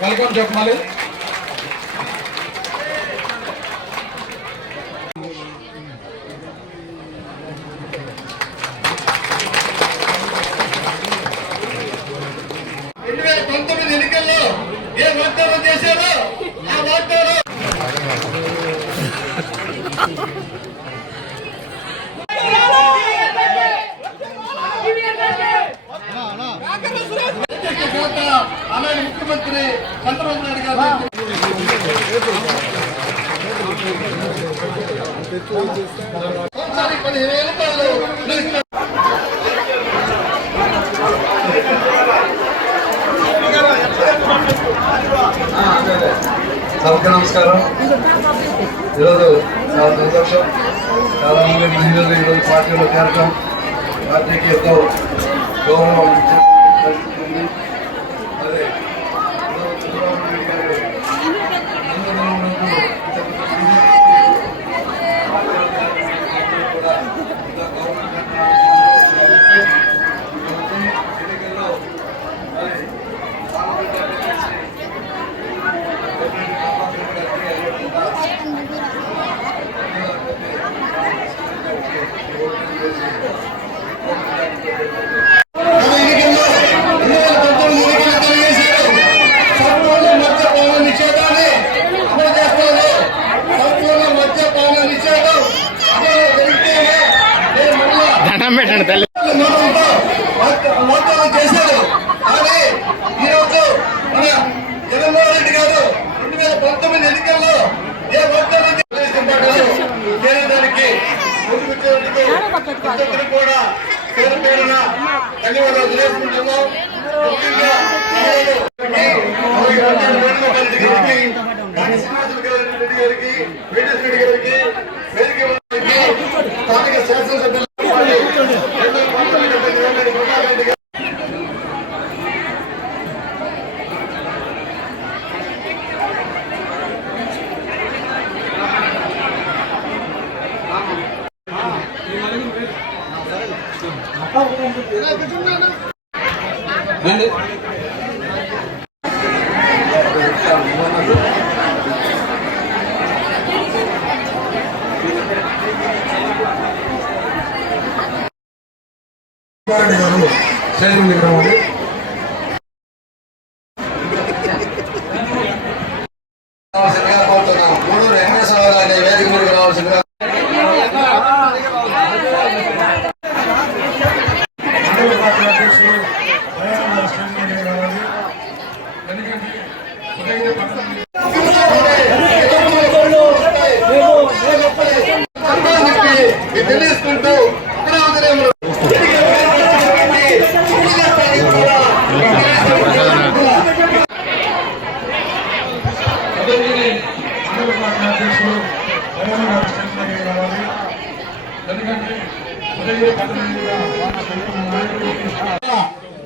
Welcome చెప్పాలి. ఎన్నికల్లో ఏ వాగ్దానం చేశారో ఆ వాగ్దానం అలాగే ముఖ్యమంత్రి చంద్రబాబు నాయుడు గారు సభకు నమస్కారం. ఈరోజు చాలా సంతోషం. చాలా మంది మహిళలు ఈరోజు పార్టీలో చేరటం, పార్టీకి ఎంతో గౌరవం పరిస్థితి. అదే చంద్రబాబు నాయుడు గారు కూడా ఎన్నికల్లో పెట్టండి తల్లి చేశారు. కానీ ఈరోజు మన జగన్మోహన్ రెడ్డి గారు 2019 ఎన్నికల్లో ఏ వాగ్దానం చేరడానికి ముందుకు కూడా పేరు పేరున ధన్యవాదాలు తెలియజేసుకుంటున్నాం. ముఖ్యంగా రెడ్డి గారికి, రెడ్డి గారికి, స్థానిక శాసనసభ్యులు గారు శైలి రావాలి. మూడు వెంకటేశ్వర వేదిక మీద రావాల్సిందిగా తెలియజేసుకుంటూ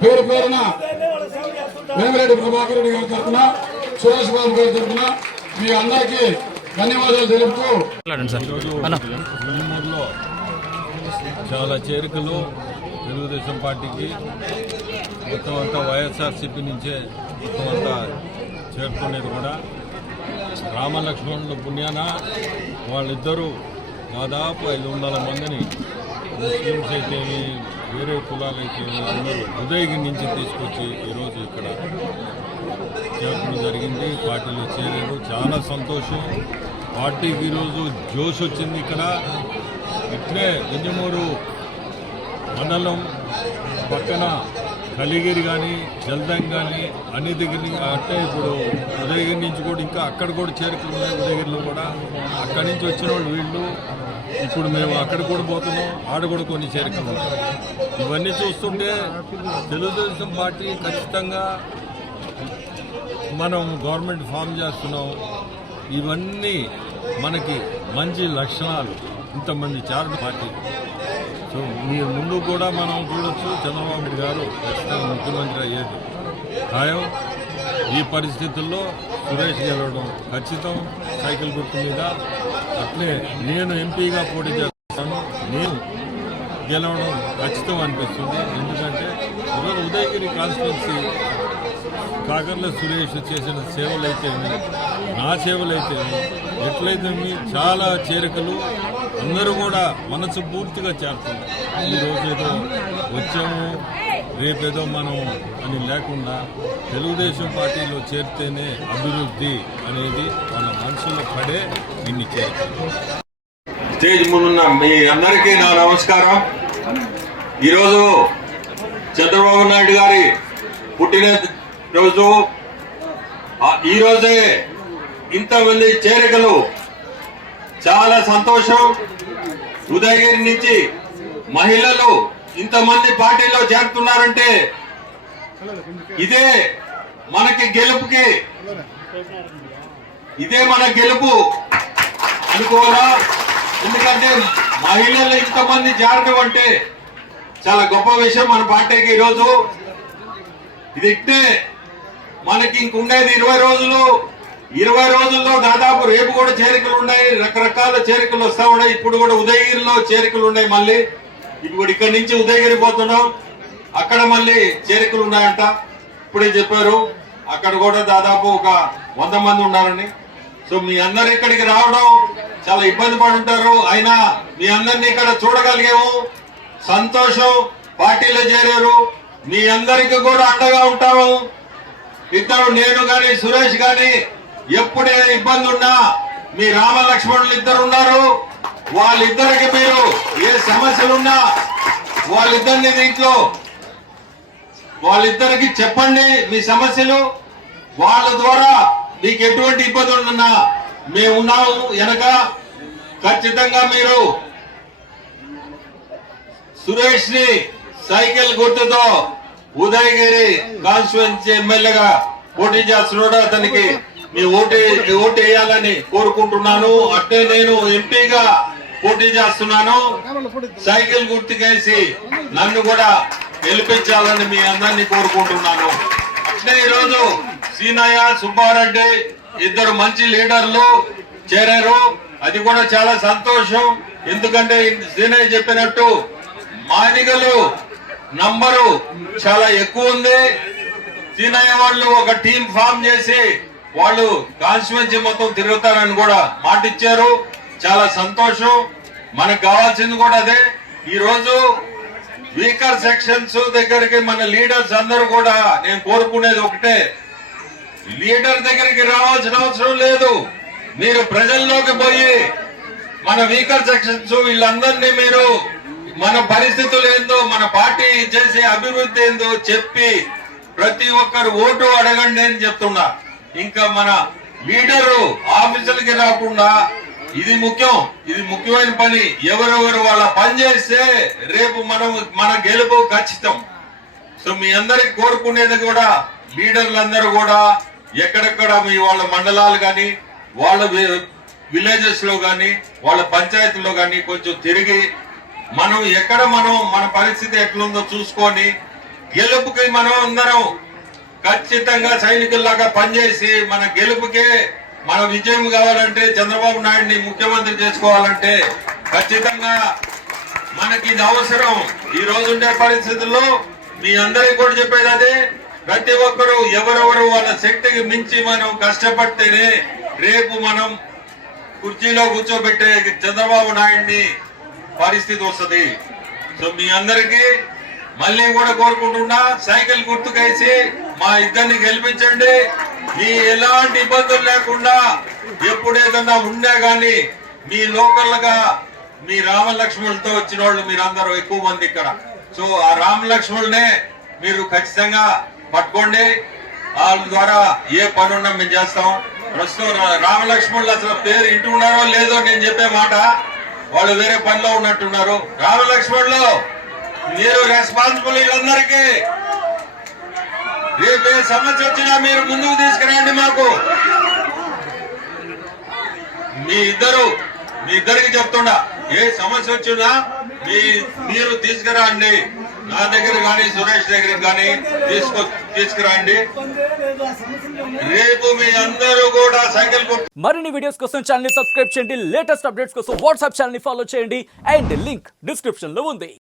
పేరు పేరున వేమిరెడ్డి ప్రభాకర్ రెడ్డి గారి తరఫున, సురేష్ బాబు గారి తరఫున మీ అందరికీ ధన్యవాదాలు తెలుపుతూ ఊళ్ళో చాలా చేరికలు తెలుగుదేశం పార్టీకి మొత్తం అంతా వైఎస్ఆర్సీపీ నుంచే మొత్తం అంతా చేరుకునేది కూడా రామలక్ష్మణుల పుణ్యాన వాళ్ళిద్దరూ దాదాపు 500 మందిని ముస్లిమ్స్ అయితే వేరే కులాలు అయితే అందరూ ఉదయగిరి నుంచి తీసుకొచ్చి ఈరోజు ఇక్కడ చేరడం జరిగింది. పార్టీలో చేరారు. చాలా సంతోషం. పార్టీకి ఈరోజు జోష్ వచ్చింది. ఇక్కడ ఇట్లే వింజమూరు మండలం పక్కన కలిగిరి కానీ జల్దంగ్ కానీ అన్ని దగ్గర అంటే ఇప్పుడు ఉదయగిరి నుంచి కూడా ఇంకా అక్కడ కూడా చేరికలు ఉన్నాయి. ఉదయగిరిలో కూడా అక్కడి నుంచి వచ్చిన వాళ్ళు వీళ్ళు ఇప్పుడు మేము అక్కడ కూడా పోతున్నాం. ఆడ కూడా కొన్ని చేరికలు ఉన్నాయి. ఇవన్నీ చూస్తుంటే తెలుగుదేశం పార్టీ ఖచ్చితంగా మనం గవర్నమెంట్ ఫామ్ చేస్తున్నాం. ఇవన్నీ మనకి మంచి లక్షణాలు. ఇంతమంది చారిటీ పార్టీ. సో మీ ముందు కూడా మనం చూడొచ్చు, చంద్రబాబు నాయుడు గారు ఖచ్చితంగా ముఖ్యమంత్రి అయ్యేది ఖాయం. ఈ పరిస్థితుల్లో సురేష్ గెలవడం ఖచ్చితం సైకిల్ గుర్తు మీద. అట్లే నేను ఎంపీగా పోటీ చేస్తాను, నేను గెలవడం ఖచ్చితం అనిపిస్తుంది. ఎందుకంటే ఈరోజు ఉదయగిరి కాన్స్టిట్యున్సీ కాకర్ల సురేష్ చేసిన సేవలైతేమి, నా సేవలైతేమి, ఎట్లయితేమి చాలా చేరికలు అందరూ కూడా మనసు పూర్తిగా చేరుతున్నారు. ఈరోజు ఏదో వచ్చాము రేపేదో మనం అని లేకుండా తెలుగుదేశం పార్టీలో చేరితేనే అభివృద్ధి అనేది మన మనసులో పడే ఇన్ని చేరికలు. స్టేజ్ ముందున్న మీ అందరికీ నా నమస్కారం. ఈరోజు చంద్రబాబు నాయుడు గారి పుట్టినరోజు. ఈరోజే ఇంతమంది చేరికలు చాలా సంతోషం. ఉదయగిరి నుంచి మహిళలు ఇంతమంది పార్టీలో చేరుతున్నారంటే ఇదే మనకి గెలుపుకి, ఇదే మన గెలుపు అనుకోవాలా. ఎందుకంటే మహిళలు ఇంతమంది చేరడం అంటే చాలా గొప్ప విషయం మన పార్టీకి. ఈరోజు ఇది ఇట్టే మనకి ఇంకుండేది 20 రోజులు. 20 రోజుల్లో దాదాపు రేపు కూడా చేరికలు ఉన్నాయి, రకరకాల చేరికలు వస్తా ఉన్నాయి. ఇప్పుడు కూడా ఉదయగిరిలో చేరికలు ఉన్నాయి. మళ్ళీ ఇప్పుడు ఇక్కడి నుంచి ఉదయగిరి పోతున్నాం, అక్కడ మళ్ళీ చేరికలు ఉన్నాయంట. ఇప్పుడే చెప్పారు అక్కడ కూడా దాదాపు ఒక 100 మంది ఉన్నారని. సో మీ అందరు ఇక్కడికి రావడం చాలా ఇబ్బంది పడి ఉంటారు. అయినా మీ అందరినీ ఇక్కడ చూడగలిగాము, సంతోషం. పార్టీలో చేరారు, మీ అందరికి కూడా అండగా ఉంటాము. ఇద్దరు, నేను గాని సురేష్ గాని, ఎప్పుడే ఇబ్బంది ఉన్నా మీ రామ లక్ష్మణులు ఇద్దరు ఉన్నారు. వాళ్ళిద్దరికి మీరు ఏ సమస్యలున్నా వాళ్ళిద్దరిని దీంట్లో వాళ్ళిద్దరికి చెప్పండి మీ సమస్యలు. వాళ్ళ ద్వారా మీకు ఎటువంటి ఇబ్బందులు ఉన్నా మేమున్నాము వెనక. ఖచ్చితంగా మీరు సురేష్ ని సైకిల్ గుర్తుతో ఉదయగిరి కాన్స్టిట్యుయెన్సీ ఎమ్మెల్యేగా పోటీ చేస్తున్నాడు. అతనికి మీ ఓటు వేయాలని కోరుకుంటున్నాను. అట్టే నేను ఎంపీగా పోటీ చేస్తున్నాను. సైకిల్ గుర్తుకేసి నన్ను కూడా గెలిపించాలని మీ అందరినీ కోరుకుంటున్నాను. అట్లే ఈరోజు సీనయ్య, సుబ్బారెడ్డి ఇద్దరు మంచి లీడర్లు చేరారు. అది కూడా చాలా సంతోషం. ఎందుకంటే సీనయ్య చెప్పినట్టు మాదిగలు నంబరు చాలా ఎక్కువ ఉంది. సీనయ్య వాళ్ళు ఒక టీం ఫామ్ చేసి వాళ్ళు కాన్స్టిట్యుయెన్సీ మొత్తం తిరుగుతారని కూడా మాట ఇచ్చారు. చాలా సంతోషం. మనకు కావాల్సింది కూడా అదే. ఈ రోజు వీకర్ సెక్షన్స్ దగ్గరికి మన లీడర్స్ అందరూ కూడా నేను కోరుకునేది ఒకటే, లీడర్ దగ్గరికి రావాల్సిన అవసరం లేదు. మీరు ప్రజల్లోకి పోయి మన వీకర్ సెక్షన్స్ వీళ్ళందరినీ మీరు మన పరిస్థితులు ఏందో, మన పార్టీ చేసే అభివృద్ధి ఏందో చెప్పి ప్రతి ఒక్కరు ఓటు అడగండి అని చెప్తున్నా. ఇంకా మన లీడరు ఆఫీసులకి రాకుండా, ఇది ముఖ్యం, ఇది ముఖ్యమైన పని. ఎవరెవరు వాళ్ళ పని చేస్తే రేపు మన గెలుపు ఖచ్చితం. సో మీ అందరికి కోరుకునేది కూడా లీడర్లందరూ కూడా ఎక్కడెక్కడ మీ వాళ్ళ మండలాలు గాని, వాళ్ళ విలేజెస్ లో గాని, వాళ్ళ పంచాయతీలో గాని కొంచెం తిరిగి ఎక్కడ మన పరిస్థితి ఎట్లుందో చూసుకొని గెలుపుకి మనం అందరం ఖచ్చితంగా సైనికుల్లాగా పనిచేసి మన గెలుపుకే మన విజయం కావాలంటే, చంద్రబాబు నాయుడిని ముఖ్యమంత్రి చేసుకోవాలంటే ఖచ్చితంగా మనకి ఇది అవసరం. ఈ రోజు ఉండే పరిస్థితుల్లో మీ అందరికి కూడా చెప్పేది అదే, ప్రతి ఒక్కరు ఎవరెవరు వాళ్ళ శక్తికి మించి మనం కష్టపడితేనే రేపు మనం కుర్చీలో కూర్చోబెట్టే చంద్రబాబు నాయుడిని పరిస్థితి వస్తుంది. సో మీ అందరికి మళ్ళీ కూడా కోరుకుంటున్నా, సైకిల్ గుర్తుకేసి మా ఇద్దరిని గెలిపించండి. మీ ఎలాంటి ఇబ్బందులు లేకుండా ఎప్పుడు ఏదన్నా ఉన్నా గానీ మీ లోకల్ గా మీ రామ లక్ష్మణులతో వచ్చిన వాళ్ళు మీరందరూ ఎక్కువ మంది ఇక్కడ. సో ఆ రామ లక్ష్మణులనే మీరు ఖచ్చితంగా పట్టుకోండి. వాళ్ళ ద్వారా ఏ పనున్నా మేము చేస్తాం. ప్రస్తుతం రామలక్ష్మణులు అసలు పేరు ఇంటూ ఉన్నారో లేదో నేను చెప్పే మాట, వాళ్ళు వేరే పనిలో ఉన్నట్టున్నారు. రామలక్ష్మణులు మీరు రెస్పాన్సిబుల్ వీళ్ళందరికీ. రేపు ఏ సమస్య వచ్చినా మీరు ముందుకు తీసుకురండి. మాకు మీ ఇద్దరికి చెప్తున్నా, ఏ సమస్య వచ్చినా మీరు తీసుకురండి. నా దగ్గర కానీ సురేష్ దగ్గర కానీ తీసుకురండి. రేపు మీ అందరూ కూడా సైకిల్ మరిన్ని వీడియోస్ కోసం ఛానల్ ని సబ్స్క్రైబ్ చేయండి. లేటెస్ట్ అప్డేట్స్ కోసం వాట్సాప్ ఛానల్ ని ఫాలో చేయండి. అండ్ లింక్ డిస్క్రిప్షన్ లో ఉంది.